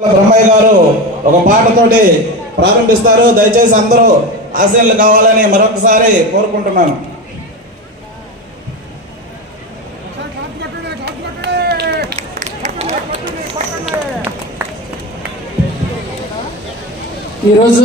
బ్రహ్మయ్య గారు ఒక పాటతోటి ప్రారంభిస్తారు. దయచేసి అందరూ ఆశీనులు కావాలని మరొకసారి కోరుకుంటున్నాను. ఈరోజు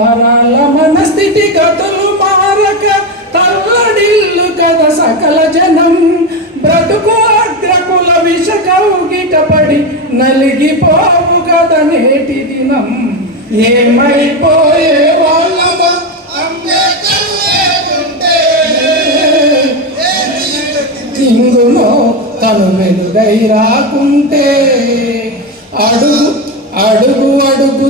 తరాల మనస్థితి గతులు మారక తల్లడిల్లు కథ సకల జనం. బ్రతుకు అగ్రకుల విష కౌగిటపడి నలిగిపోవు కథ నేటి దినం. ఏమైపోయే వాళ్ళమో? తింగునో తను వెలుగై రాకుంటే. అడుగు అడుగు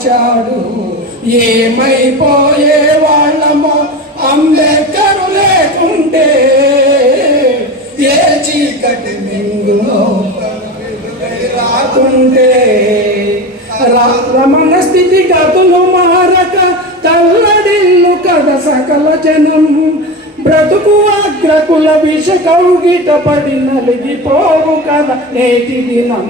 మార్చాడు ఏమైపోయే వాళ్ళమో అంబేద్కర్ లేకుంటే ఏ చీకటి మింగులో రాకుంటే. రమణ స్థితి గతులు మారక తల్లడిల్లు కథ సకల జనం. బ్రతుకు అగ్రకుల విష కౌగిట పడి నలిగిపోవు కదా నేటి దినం.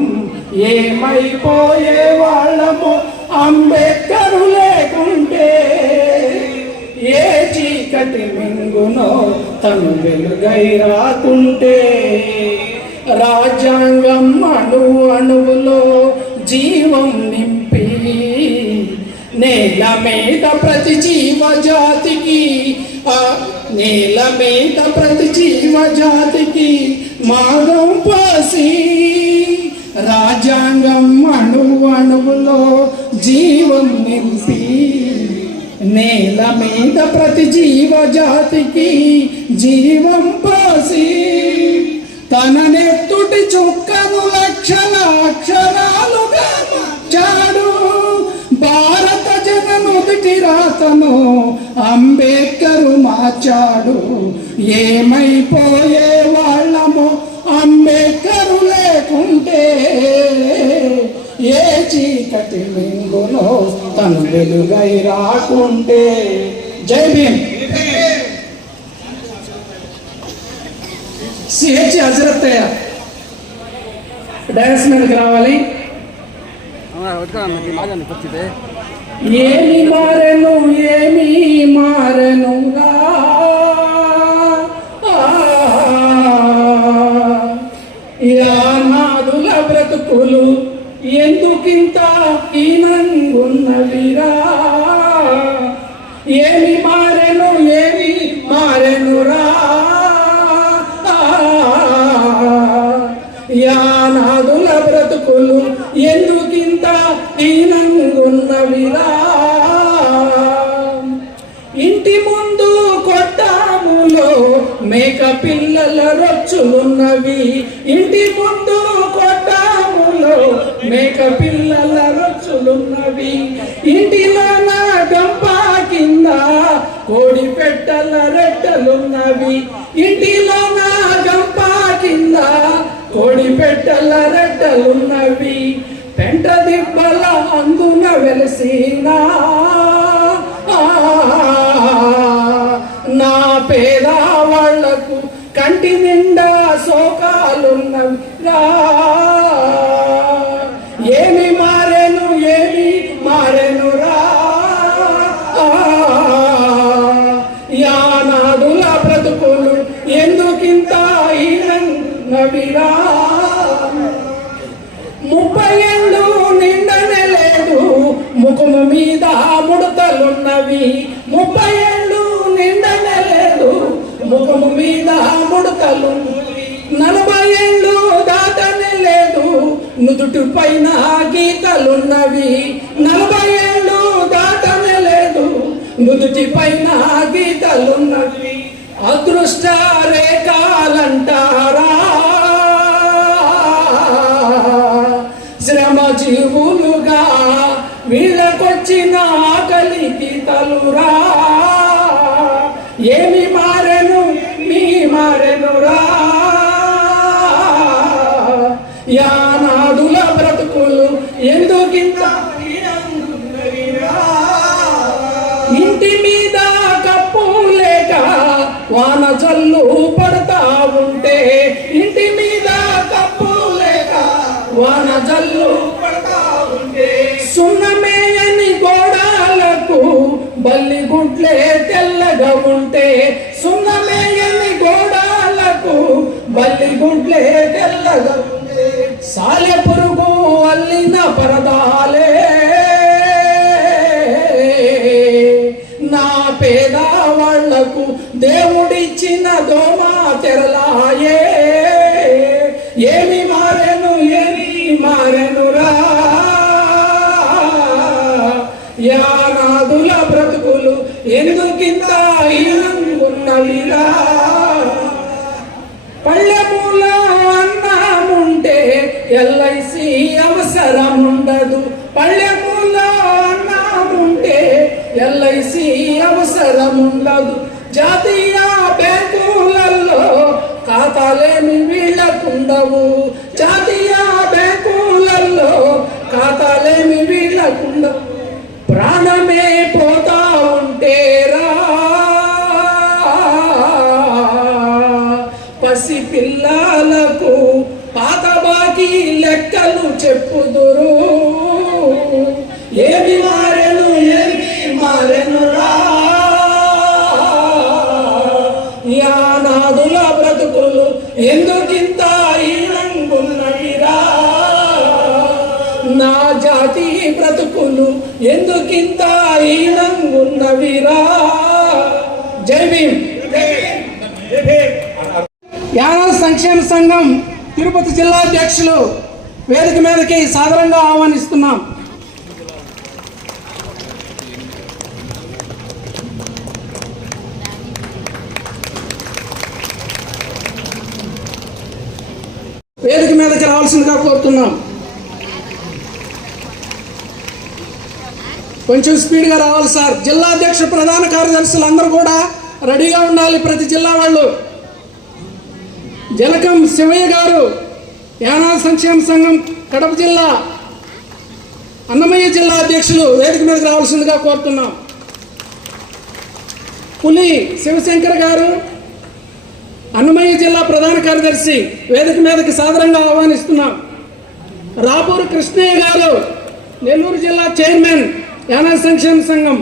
ఏమైపోయే వాళ్ళము అంబేద్కరు లేకుంటే ఏ చీకటి మింగునో తను వెలుగై రాకుంటే. రాజ్యాంగం అణు అణువులో జీవం నింపి నేల మీద ప్రతి జీవజాతికి నేల మీద ప్రతి జీవజాతికి మాగం పాసి. రాజ్యాంగం అణు అణువులో జీవం నింపి నేల మీద ప్రతి జీవ జాతికి జీవం పోసి తన నెత్తుటి చుక్కను లక్షల అక్షరాలుగా మార్చాడు. భారత జననుదిటి రాతను అంబేద్కరు మార్చాడు. ఏమైపోయే వాళ్ళము అంబేద్కరు లేకుంటే ఏ చీకటి మీద తను వెలుగై రాకుంటే జై భీమ్. సిహెచ్ హజరత్ డైరెక్ట్ మీదకి రావాలి. ఏమి మారను ఏమి మారెనుగా? నాదుల బ్రతుకులు ఎందుకింత హీనంగున్నవిరా? ఏమి మారెను ఏమి మారెనురా? యానాదుల బ్రతుకులు ఎందుకింత హీనంగున్నవిరా? ఇంటి ముందు కొట్టాములో మేక పిల్లల రొచ్చులున్నవి ఇంటి ముందు మేక పిల్లల రొచ్చులున్నవి. ఇంటిలో నా గంపా కింద కోడి పెట్టల రెట్టలున్నవి. ఇంటిలో నా గంపా కింద కోడి పెట్టల రెట్టలున్నవి. పెంట దిబ్బల అందున వెలసినా నవిరా ముప్పై ఏళ్ళు నిండనే లేదు ముఖము మీద ముడతలున్నవి. ముప్పై ఏళ్ళు నిండనే లేదు ముఖము మీద ముడతలు నలభై ఏళ్ళు దాటనే లేదు నుదుటి పైన గీతలున్నవి. నలభై ఏళ్ళు దాటనే లేదు నుదుటి పైన గీతలున్నవి. అదృష్ట రేఖాలంటారా? జీవులుగా వీళ్ళకొచ్చిన ఆకలికి తలురా. బల్లి గుంట్లే తెల్లగా ఉంటే సున్నమేయని గోడాలకు? బల్లి గుంట్లే తెల్లగా ఉంటే సాలె పురుగు అల్లిన పరదాలే. నా పేదవాళ్ళకు దేవుడిచ్చిన దోమ తెరలాయే. ఉన్నవిరా పళ్ళెముల అన్నముంటే ఎల్ఐసి అవసరం ఉండదు పళ్ళెముల అన్నముంటే ఎల్ఐసి అవసరం ఉండదు జాతీయ బ్యాంకులలో ఖాతాలేమి వీళ్ళకుండవు. జాతీయ బ్యాంకులలో ఖాతాలేమి వీళ్ళకుండవు. ప్రాణమే పోతా బాకీ లెక్కలు చెప్పుదురు. ఏమి మారెను ఏమి మారెను యానాదుల బ్రతుకులు ఎందుకింత ఈనంగున్నవిరా నా జాతి బ్రతుకులు ఎందుకింత ఈనంగున్నవిరా జై భీమ్. సంక్షేమ సంఘం తిరుపతి జిల్లా అధ్యక్షులు వేదిక మీదకి సాదరంగా ఆహ్వానిస్తున్నాం. వేదిక మీదకి రావాల్సిందిగా కోరుతున్నాం. కొంచెం స్పీడ్గా రావాలి సార్. జిల్లా అధ్యక్ష ప్రధాన కార్యదర్శులు అందరూ కూడా రెడీగా ఉండాలి ప్రతి జిల్లా వాళ్ళు. జలకం శివయ్య గారు యానా సంక్షేమ సంఘం కడప జిల్లా అన్నమయ్య జిల్లా అధ్యక్షులు వేదిక మీదకి రావాల్సిందిగా కోరుతున్నాం. పులి శివశంకర్ గారు అన్నమయ్య జిల్లా ప్రధాన కార్యదర్శి వేదిక మీదకి సాదరంగా ఆహ్వానిస్తున్నాం. రాపూర్ కృష్ణయ్య గారు నెల్లూరు జిల్లా చైర్మన్ యానా సంక్షేమ సంఘం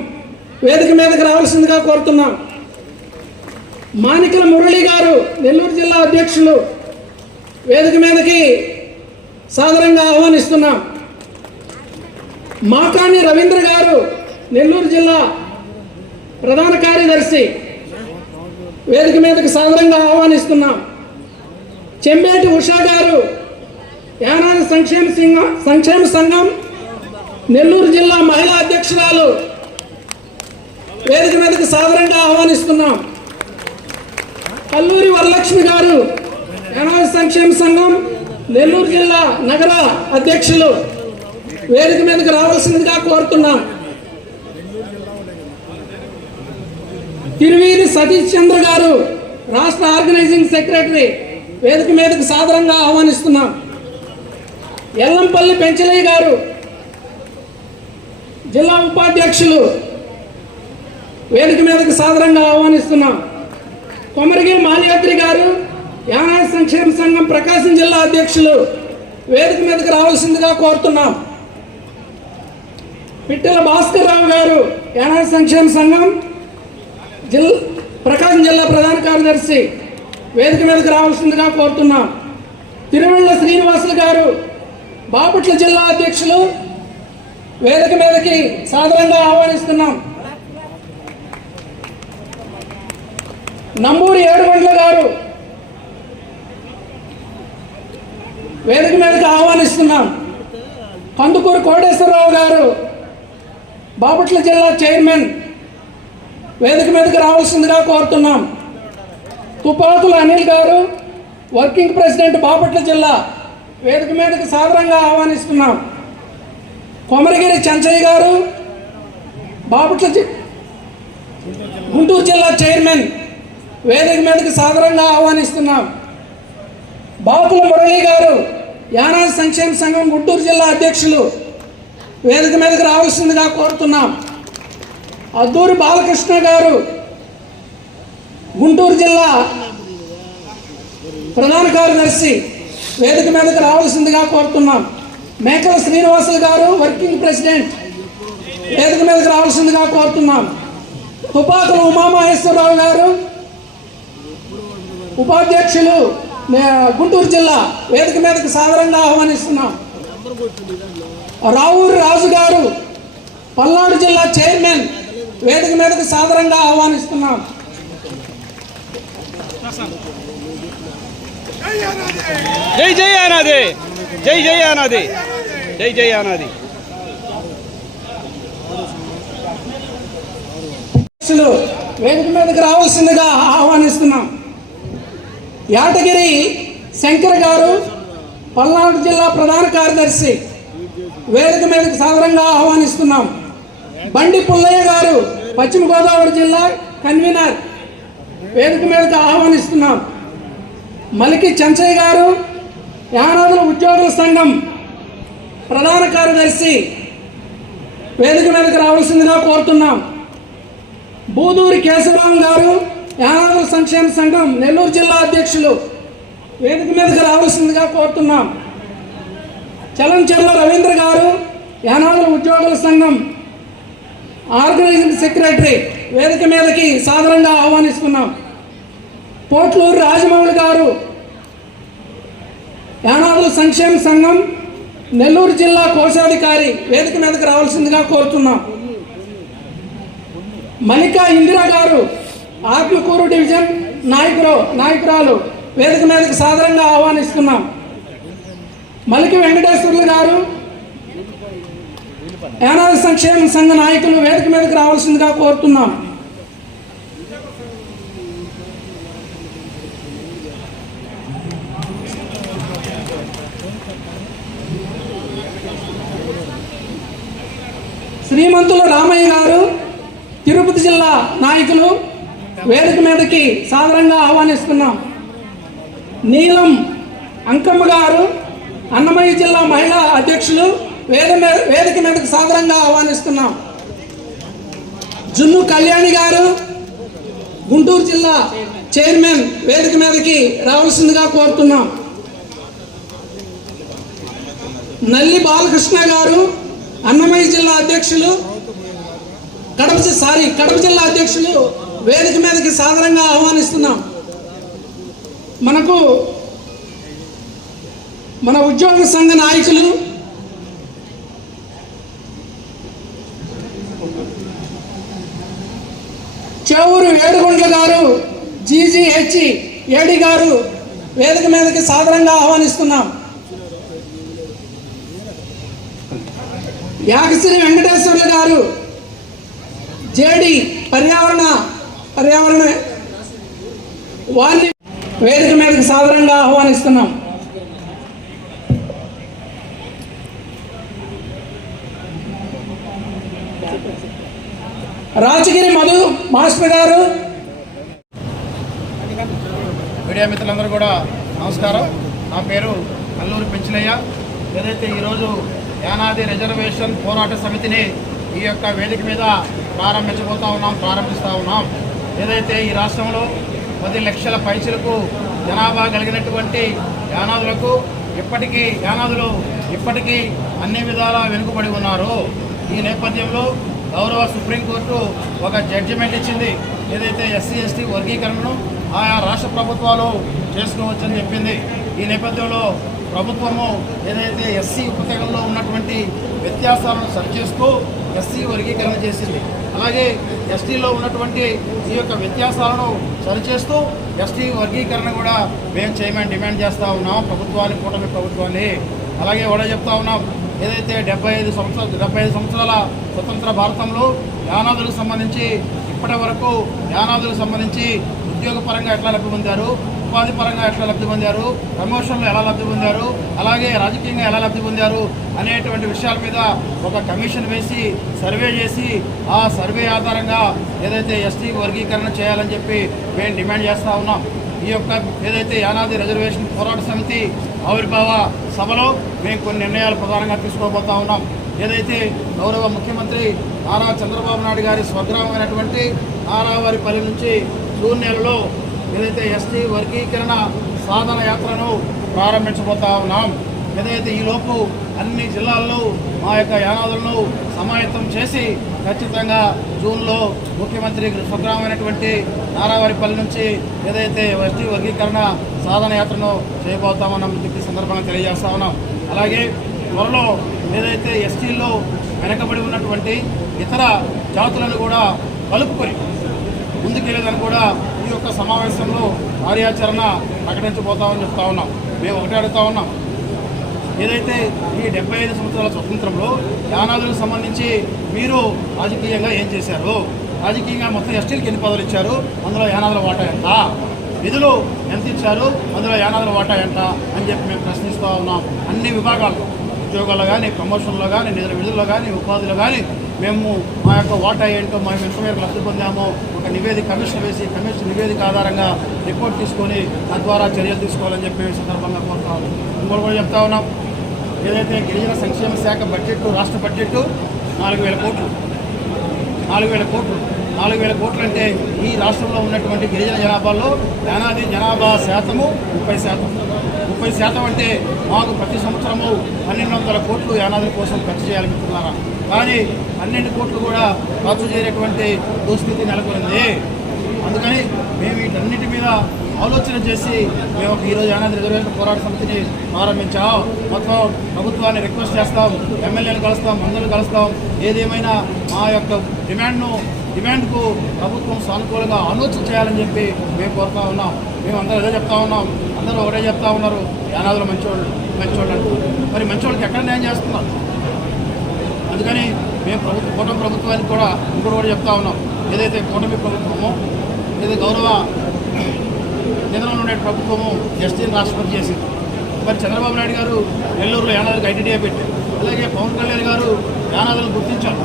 వేదిక మీదకి రావాల్సిందిగా కోరుతున్నాం. మానికల మురళి గారు నెల్లూరు జిల్లా అధ్యక్షులు వేదిక మీదకి సాదరంగా ఆహ్వానిస్తున్నాం. మాకాణి రవీంద్ర గారు నెల్లూరు జిల్లా ప్రధాన కార్యదర్శి వేదిక మీదకి సాదరంగా ఆహ్వానిస్తున్నాం. చెంబేటి ఉషా గారు యానాది సంక్షేమ సంఘం సంక్షేమ సంఘం నెల్లూరు జిల్లా మహిళా అధ్యక్షురాలు వేదిక మీదకి సాదరంగా ఆహ్వానిస్తున్నాం. కల్లూరి వరలక్ష్మి గారు ఎనభై సంక్షేమ సంఘం నెల్లూరు జిల్లా నగర అధ్యక్షులు వేదిక మీదకి రావాల్సిందిగా కోరుతున్నాం. తిరువీరి సతీష్ చంద్ర గారు రాష్ట్ర ఆర్గనైజింగ్ సెక్రటరీ వేదిక మీదకు సాదరంగా ఆహ్వానిస్తున్నాం. ఎల్లంపల్లి పెంచలయ్య గారు జిల్లా ఉపాధ్యక్షులు వేదిక మీదకు సాదరంగా ఆహ్వానిస్తున్నాం. కొమరగిరి మాల్యాద్రి గారు యానాయ సంక్షేమ సంఘం ప్రకాశం జిల్లా అధ్యక్షులు వేదిక మీదకి రావాల్సిందిగా కోరుతున్నాం. పిట్టెల భాస్కర్ రావు గారు యానాయ సంక్షేమ సంఘం జిల్లా ప్రకాశం జిల్లా ప్రధాన కార్యదర్శి వేదిక మీదకి రావాల్సిందిగా కోరుతున్నాం. తిరువెళ్ళ శ్రీనివాసులు గారు బాపట్ల జిల్లా అధ్యక్షులు వేదిక మీదకి సాధారణంగా ఆహ్వానిస్తున్నాం. నంబూరి ఏడుగండ్ల గారు. వేదిక మీదకి ఆహ్వానిస్తున్నాం. కందుకూరు కోటేశ్వరరావు గారు బాపట్ల జిల్లా చైర్మన్ వేదిక మీదకి రావాల్సిందిగా కోరుతున్నాం. తుపాకుల అనిల్ గారు వర్కింగ్ ప్రెసిడెంట్ బాపట్ల జిల్లా వేదిక మీదకి సాధారణంగా ఆహ్వానిస్తున్నాం. కొమరగిరి చెంచయ్య గారు బాపట్ల జి- గుంటూరు జిల్లా చైర్మన్ వేదిక మీదకి సాదరంగా ఆహ్వానిస్తున్నాం. బాపుల మురళి గారు యానాది సంక్షేమ సంఘం గుంటూరు జిల్లా అధ్యక్షులు వేదిక మీదకి రావాల్సిందిగా కోరుతున్నాం. అద్దూరి బాలకృష్ణ గారు గుంటూరు జిల్లా ప్రధాన కార్యదర్శి వేదిక మీదకి రావాల్సిందిగా కోరుతున్నాం. మేకల శ్రీనివాసులు గారు వర్కింగ్ ప్రెసిడెంట్ వేదిక మీదకి రావాల్సిందిగా కోరుతున్నాం. తుపాకుల ఉమామహేశ్వరరావు గారు ఉపాధ్యక్షులు గుంటూరు జిల్లా వేదిక మీదకి సాదరంగా ఆహ్వానిస్తున్నాం. రావూరి రాజు గారు పల్నాడు జిల్లా చైర్మన్ వేదిక మీదకి సాదరంగా ఆహ్వానిస్తున్నాం. జై జై అనాది. జై జై అనాది. జై జై అనాది. వేదిక మీదకి రావాల్సిందిగా ఆహ్వానిస్తున్నాం. యాటగిరి శంకర్ గారు పల్నాడు జిల్లా ప్రధాన కార్యదర్శి. వేదిక మీదకు సాదరంగా ఆహ్వానిస్తున్నాం. బండి పుల్లయ్య గారు పశ్చిమ గోదావరి జిల్లా కన్వీనర్. వేదిక మీదకు ఆహ్వానిస్తున్నాం. మలికి చెంచయ్య గారు యానాదుల ఉద్యోగుల సంఘం ప్రధాన కార్యదర్శి. వేదిక మీదకు రావాల్సిందిగా కోరుతున్నాం. బూదూరి కేశవరాం గారు యానాదుల సంక్షేమ సంఘం నెల్లూరు జిల్లా అధ్యక్షులు వేదిక మీదకి రావాల్సిందిగా కోరుతున్నాం. చలంచెర్ల రవీంద్ర గారు యానాదుల ఉద్యోగుల సంఘం ఆర్గనైజింగ్ సెక్రటరీ వేదిక మీదకి సాధారణంగా ఆహ్వానిస్తున్నాం. పోట్లూరు రాజమౌళి గారు యానాదుల సంక్షేమ సంఘం నెల్లూరు జిల్లా కోశాధికారి వేదిక మీదకి రావాల్సిందిగా కోరుతున్నాం. మల్లికా ఇందిరా గారు ఆత్మకూరు డివిజన్ నాయకులు నాయకురాలు వేదిక మీదకి సాధారణంగా ఆహ్వానిస్తున్నాం. మలికి వెంకటేశ్వర్లు గారు యానాది సంక్షేమ సంఘ నాయకులు వేదిక మీదకి రావాల్సిందిగా కోరుతున్నాం. శ్రీమంతుల రామయ్య గారు తిరుపతి జిల్లా నాయకులు వేదిక మీదకి సాదరంగా ఆహ్వానిస్తున్నాం. నీలం అంకమ్మ గారు అన్నమయ్య జిల్లా మహిళా అధ్యక్షులు వేద మీద- వేదిక మీదకి సాదరంగా ఆహ్వానిస్తున్నాం. జున్ను కళ్యాణి గారు గుంటూరు జిల్లా చైర్మన్ వేదిక మీదకి రావాల్సిందిగా కోరుతున్నాం. నల్లి బాలకృష్ణ గారు అన్నమయ్య జిల్లా అధ్యక్షులు కడప సారీ కడప జిల్లా అధ్యక్షులు వేదిక మీదకి సాధారణంగా ఆహ్వానిస్తున్నాం. మనకు మన ఉద్యోగ సంఘ నాయకులు చెవురు ఏడుగుండ్ల గారు జీజీహెచ్ ఏడి గారు వేదిక మీదకి సాధారణంగా ఆహ్వానిస్తున్నాం. యాగశ్రీ వెంకటేశ్వర్లు గారు జేడి పర్యావరణ పర్యావరణ వారిని వేదిక మీదకి సాధారణంగా ఆహ్వానిస్తున్నాం. రాజగిరి మధు మాస్టర్ గారు. మీడియా మిత్రులందరూ కూడా నమస్కారం. నా పేరు అల్లూరి పెంచలయ్య. ఏదైతే ఈరోజు యానాది రిజర్వేషన్ పోరాట సమితిని ఈ యొక్క వేదిక మీద ప్రారంభించబోతా ఉన్నాం ప్రారంభిస్తూ ఉన్నాం. ఏదైతే ఈ రాష్ట్రంలో పది లక్షల పైసలకు జనాభా కలిగినటువంటి యానాదులకు ఇప్పటికీ యానాదులు ఇప్పటికీ అన్ని విధాలా వెనుకబడి ఉన్నారు ఈ నేపథ్యంలో గౌరవ సుప్రీంకోర్టు ఒక జడ్జిమెంట్ ఇచ్చింది. ఏదైతే ఎస్సీ ఎస్టీ వర్గీకరణను ఆయా రాష్ట్ర ప్రభుత్వాలు చేసుకోవచ్చని చెప్పింది. ఈ నేపథ్యంలో ప్రభుత్వము ఏదైతే ఎస్సీ ఉపతగంలో ఉన్నటువంటి వ్యత్యాసాలను సరిచేస్తూ ఎస్సీ వర్గీకరణ చేసింది. అలాగే ఎస్టీలో ఉన్నటువంటి ఈ యొక్క వ్యత్యాసాలను సరిచేస్తూ ఎస్టీ వర్గీకరణ కూడా మేము చేయమని డిమాండ్ చేస్తూ ఉన్నాం. ప్రభుత్వాన్ని కూటమి ప్రభుత్వాన్ని అలాగే కూడా చెప్తా ఉన్నాం ఏదైతే డెబ్బై ఐదు సంవత్సరాలు డెబ్బై ఐదు సంవత్సరాల స్వతంత్ర భారతంలో యానాదులకు సంబంధించి ఇప్పటి వరకు యానాదులకు సంబంధించి ఉద్యోగపరంగా ఎట్లా లబ్ధి పొందారు ఉపాధి పరంగా ఎట్లా లబ్ధి పొందారు? ప్రమోషన్లు ఎలా లబ్ధి పొందారు? అలాగే రాజకీయంగా ఎలా లబ్ధి పొందారు అనేటువంటి విషయాల మీద ఒక కమిషన్ వేసి సర్వే చేసి ఆ సర్వే ఆధారంగా ఏదైతే ఎస్టీ వర్గీకరణ చేయాలని చెప్పి మేము డిమాండ్ చేస్తూ ఉన్నాం. ఈ యొక్క ఏదైతే యానాది రిజర్వేషన్ పోరాట సమితి ఆవిర్భావ సభలో మేము కొన్ని నిర్ణయాలు ప్రధానంగా తీసుకోబోతా ఉన్నాం. ఏదైతే గౌరవ ముఖ్యమంత్రి నారా చంద్రబాబు నాయుడు గారి స్వగ్రామమైనటువంటి నారావారిపల్లి నుంచి జూన్ నెలలో ఏదైతే ఎస్టీ వర్గీకరణ సాధన యాత్రను ప్రారంభించబోతా ఉన్నాం ఏదైతే ఈలోపు అన్ని జిల్లాల్లో మా యొక్క యానాదులను సమాయత్తం చేసి ఖచ్చితంగా జూన్లో ముఖ్యమంత్రి స్వగ్రామైనటువంటి నారావారిపల్లి నుంచి ఏదైతే ఎస్టీ వర్గీకరణ సాధన యాత్రను చేయబోతామన్న చెప్పి సందర్భంగా తెలియజేస్తా ఉన్నాం. అలాగే త్వరలో ఏదైతే ఎస్టీల్లో వెనకబడి ఉన్నటువంటి ఇతర జాతులను కూడా కలుపుకొని ముందుకెళ్ళేదని కూడా ఈ యొక్క సమావేశంలో కార్యాచరణ ప్రకటించబోతామని చెప్తా ఉన్నాం. మేము ఒకటే అడుగుతా ఉన్నాం. ఏదైతే ఈ డెబ్బై ఐదు సంవత్సరాల స్వతంత్రంలో యానాదులకు సంబంధించి మీరు రాజకీయంగా ఏం చేశారు? రాజకీయంగా మొత్తం ఎస్టీలకు ఎన్ని పదవులు ఇచ్చారు? అందులో యానాదుల వాటా ఎంత? నిధులు ఎంత ఇచ్చారు? అందులో యానాదుల వాటా ఎంత? అని చెప్పి మేము ప్రశ్నిస్తూ ఉన్నాం. అన్ని విభాగాల్లో ఉద్యోగాల్లో కానీ ప్రమోషన్లో కానీ నిధుల విధుల్లో కానీ ఉపాధిలో కానీ మేము మా యొక్క వాటా ఏంటో మేము ఎంత మేరకు లబ్ధి పొందామో ఒక నివేదిక కమిషన్ వేసి కమిషన్ నివేదిక ఆధారంగా రిపోర్ట్ తీసుకొని తద్వారా చర్యలు తీసుకోవాలని చెప్పి మేము సందర్భంగా కోరుతా ఉన్నాం. ఇంకోటి కూడా చెప్తా ఉన్నాం. ఏదైతే గిరిజన సంక్షేమ శాఖ బడ్జెట్ రాష్ట్ర బడ్జెట్ నాలుగు వేల కోట్లు. నాలుగు వేల కోట్లు. నాలుగు వేల కోట్లు అంటే ఈ రాష్ట్రంలో ఉన్నటువంటి గిరిజన జనాభాలో యానాది జనాభా శాతము ముప్పై శాతం. ముప్పై శాతం అంటే మాకు ప్రతి సంవత్సరము పన్నెండు వందల కోట్లు యానాదుల కోసం ఖర్చు చేయాలి మిత్రులారా. కానీ పన్నెండు కోట్లు కూడా ఖర్చు చేయనటువంటి దుస్థితి నెలకొంది. అందుకని మేము వీటన్నిటి మీద ఆలోచన చేసి మేము ఒక ఈరోజు యానాది రిజర్వేషన్ పోరాట సమితిని ప్రారంభించాం. మొత్తం ప్రభుత్వాన్ని రిక్వెస్ట్ చేస్తాం. ఎమ్మెల్యేలు కలుస్తాం మందులు కలుస్తాం. ఏదేమైనా మా యొక్క డిమాండ్ను డిమాండ్కు ప్రభుత్వం సానుకూలంగా ఆలోచన చేయాలని చెప్పి మేము కోరుతా ఉన్నాం. మేము అందరూ అదే చెప్తా ఉన్నాం. అందరూ ఒకటే చెప్తా ఉన్నారు యానాదులు మంచోళ్ళు మంచోళ్ళు అంటున్నారు మరి మంచోళ్ళకి ఎక్కడ న్యాయం చేస్తున్నారు? అందుకని మేము ప్రభుత్వ కూటమి ప్రభుత్వానికి కూడా ఇంకోటి కూడా చెప్తా ఉన్నాం. ఏదైతే కూటమి ప్రభుత్వమో ఏదైతే గౌరవ నిధులను ఉండే ప్రభుత్వము ఎస్టీని రాష్ట్రపతి చేసింది. మరి చంద్రబాబు నాయుడు గారు నెల్లూరులో యానాదులకు ఐటీడీఏ పెట్టారు. అలాగే పవన్ కళ్యాణ్ గారు యానాదులను గుర్తించారు.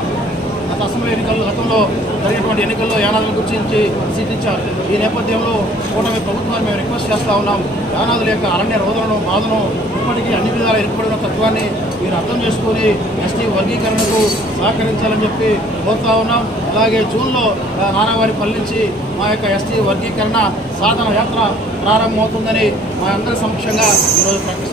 గత అసెంబ్లీ ఎన్నికల్లో గతంలో జరిగినటువంటి ఎన్నికల్లో యానాదుల గురించి సీటించారు ఈ నేపథ్యంలో కూటమి ప్రభుత్వాన్ని మేము రిక్వెస్ట్ చేస్తూ ఉన్నాం. యానాదుల యొక్క అరణ్య రోదనను బాధను ఇప్పటికీ అన్ని విధాలు ఏర్పడిన తత్వాన్ని మీరు అర్థం చేసుకొని ఎస్టీ వర్గీకరణకు సహకరించాలని చెప్పి కోరుతా ఉన్నాం. అలాగే జూన్లో ఆ, నారావారిపల్లి మా యొక్క ఎస్టీ వర్గీకరణ సాధన యాత్ర ప్రారంభమవుతుందని మా అందరి సమక్షంగా ఈరోజు ప్రకటిస్తాం